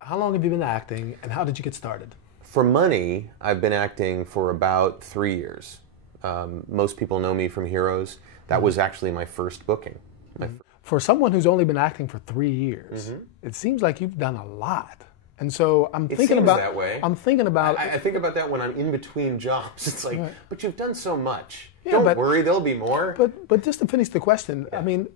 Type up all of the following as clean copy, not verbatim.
How long have you been acting, and how did you get started? For money, I've been acting for about 3 years. Most people know me from Heroes. That was actually my first booking. For someone who's only been acting for 3 years, it seems like you've done a lot. And so I'm It thinking seems about that way. I'm thinking about I think about that when I'm in between jobs. It's like, Right. but you've done so much. Yeah, Don't but- worry, there'll be more. but just to finish the question, I mean,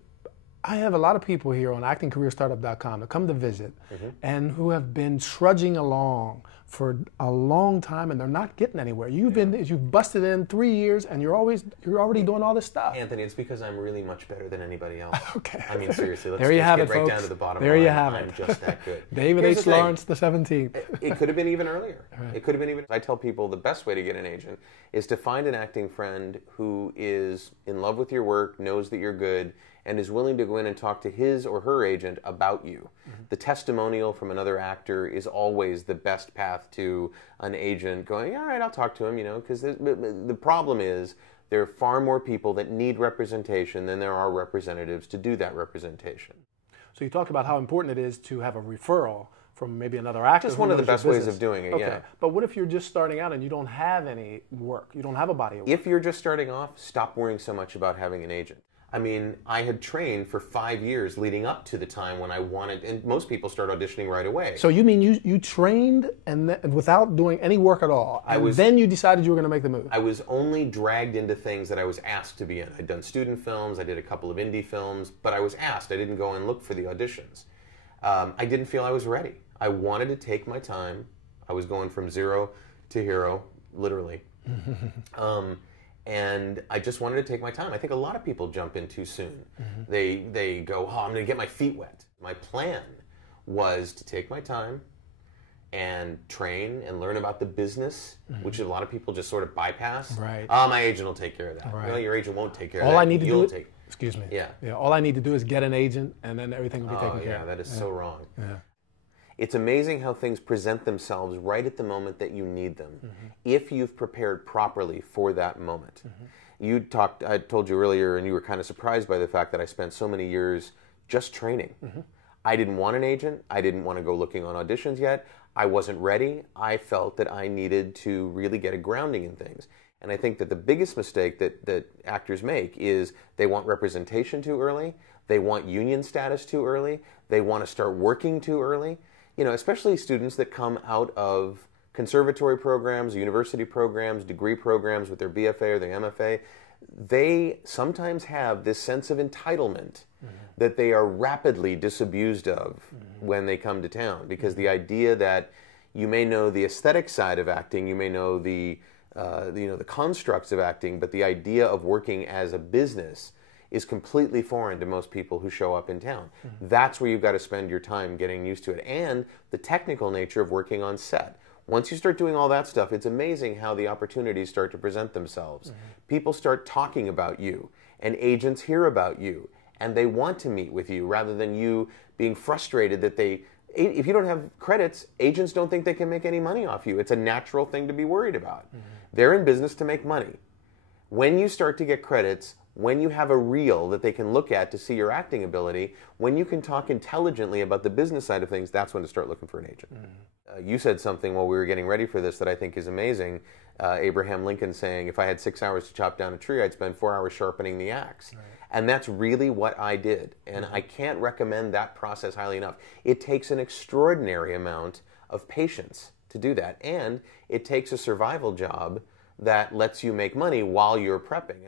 I have a lot of people here on actingcareerstartup.com that come to visit and who have been trudging along for a long time and they're not getting anywhere. You've busted in 3 years and you're already doing all this stuff. Anthony, it's because I'm really much better than anybody else. Okay. I mean, seriously, let's, There you let's have get it, right folks. down to the bottom There line. you have I'm it. just that good. David Here's H. the thing. Lawrence, the 17th. It could have been even earlier. It could have been even. I tell people the best way to get an agent is to find an acting friend who is in love with your work, knows that you're good, and is willing to go in and talk to his or her agent about you. The testimonial from another actor is always the best path to an agent going, all right, I'll talk to him, because the problem is there are far more people that need representation than there are representatives to do that representation. So you talked about how important it is to have a referral from maybe another actor. Just who one of the knows your best ways business. of doing it, Okay. yeah. But what if you're just starting out and you don't have any work? You don't have a body of work. If you're just starting off, stop worrying so much about having an agent. I mean, I had trained for 5 years leading up to the time when I wanted, and most people start auditioning right away. So you mean you trained and without doing any work at all, and then you decided you were going to make the move? I was only dragged into things that I was asked to be in. I'd done student films, I did a couple of indie films, but I was asked. I didn't go and look for the auditions. I didn't feel I was ready. I wanted to take my time. I was going from zero to hero, literally. And I just wanted to take my time. I think a lot of people jump in too soon. They go, oh, I'm going to get my feet wet. My plan was to take my time and train and learn about the business, which a lot of people just sort of bypass. Right. Oh, my agent will take care of that. Right. Well, your agent won't take care of All that. I need to You'll do take. Excuse me. Yeah. All I need to do is get an agent, and then everything will be taken care Yeah, of. that is so wrong. Yeah. It's amazing how things present themselves right at the moment that you need them, if you've prepared properly for that moment. I told you earlier, and you were kind of surprised by the fact that I spent so many years just training. I didn't want an agent. I didn't want to go looking on auditions yet. I wasn't ready. I felt that I needed to really get a grounding in things. And I think that the biggest mistake that actors make is they want representation too early. They want union status too early. They want to start working too early. Especially students that come out of conservatory programs, university programs, degree programs with their BFA or their MFA, they sometimes have this sense of entitlement that they are rapidly disabused of when they come to town, because the idea that you may know the aesthetic side of acting, you may know the constructs of acting, but the idea of working as a business is completely foreign to most people who show up in town. That's where you've got to spend your time getting used to it, and the technical nature of working on set. Once you start doing all that stuff, it's amazing how the opportunities start to present themselves. People start talking about you, and agents hear about you, and they want to meet with you rather than you being frustrated that if you don't have credits, agents don't think they can make any money off you. It's a natural thing to be worried about. They're in business to make money. When you start to get credits, when you have a reel that they can look at to see your acting ability, when you can talk intelligently about the business side of things, that's when to start looking for an agent. You said something while we were getting ready for this that I think is amazing. Abraham Lincoln saying, if I had 6 hours to chop down a tree, I'd spend 4 hours sharpening the axe. Right. And that's really what I did. And I can't recommend that process highly enough. It takes an extraordinary amount of patience to do that. And it takes a survival job that lets you make money while you're prepping.